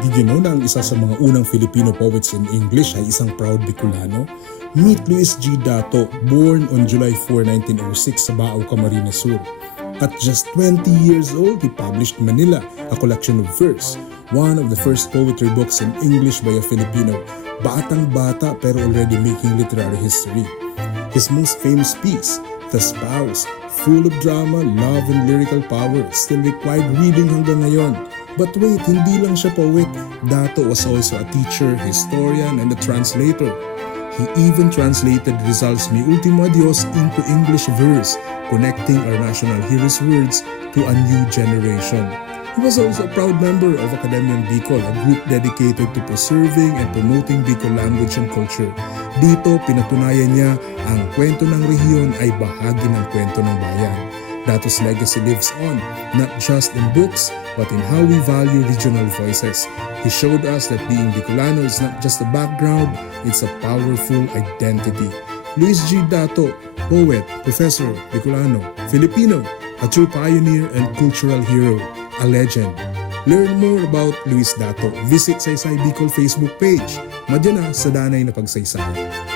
Did you know na ang isa sa mga unang Filipino poets in English ay isang proud Bicolano? Meet Luis G. Dato, born on July 4, 1906 sa Baaw, Camarines Sur. At just 20 years old, he published Manila, a collection of verse, one of the first poetry books in English by a Filipino. Batang-bata pero already making literary history. His most famous piece, The Spouse, full of drama, love, and lyrical power, still required reading hanggang ngayon. But wait, hindi lang siya poet. Dato was also a teacher, historian, and a translator. He even translated Rizal's Mi Ultimo Adios into English verse, connecting our national hero's words to a new generation. He was also a proud member of Academian Bikol, a group dedicated to preserving and promoting Bicol language and culture. Dito, pinatunayan niya ang kwento ng rehiyon ay bahagi ng kwento ng bayan. Dato's legacy lives on, not just in books, but in how we value regional voices. He showed us that being Bicolano is not just a background, it's a powerful identity. Luis G. Dato, poet, professor, Bicolano, Filipino, a true pioneer and cultural hero, a legend. Learn more about Luis Dato. Visit Saysay Bicol Facebook page. Madyan na sa danay na pagsaysay.